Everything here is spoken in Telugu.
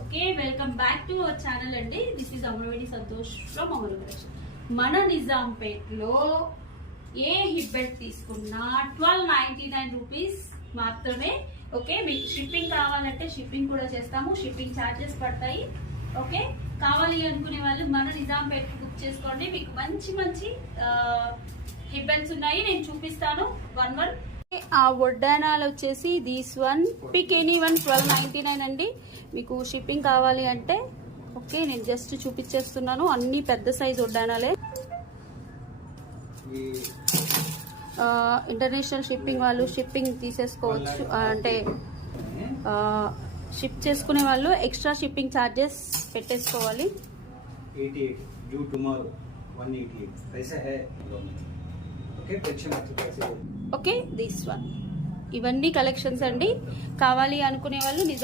Okay, welcome back to our channel అండి. This is Amaravedi Santosh from Amaravedi. మన నిజాంపేట్లో ఏ హిప్ బెల్ట్ తీసుకున్నా 1299 రూపీస్ మాత్రమే. ఓకే, మీకు షిప్పింగ్ కావాలంటే షిప్పింగ్ కూడా చేస్తాము, షిప్పింగ్ ఛార్జెస్ పడతాయి. ఓకే, కావాలి అనుకునే వాళ్ళు మన నిజాంపేట్ బుక్ చేసుకోండి. మీకు మంచి మంచి హిప్ బెల్ట్స్ ఉన్నాయి, నేను చూపిస్తాను వన్ వన్. ఆ వడ్డానాలు వచ్చేసి these one pick any one 1299 అండి. మీకు షిప్పింగ్ కావాలి అంటే ఓకే, నేను జస్ట్ చూపించేస్తున్నాను. అన్ని పెద్ద సైజ్ వడ్డానాలే. ఇంటర్నేషనల్ షిప్పింగ్ వాళ్ళు షిప్పింగ్ తీసేసుకోవచ్చు, అంటే షిప్ చేసుకునే వాళ్ళు ఎక్స్ట్రా షిప్పింగ్ ఛార్జెస్ పెట్టేసుకోవాలి. ఓకే, దిస్ వన్ ఇవన్నీ కలెక్షన్స్ అండి. కావాలి అనుకునే వాళ్ళు నిజాం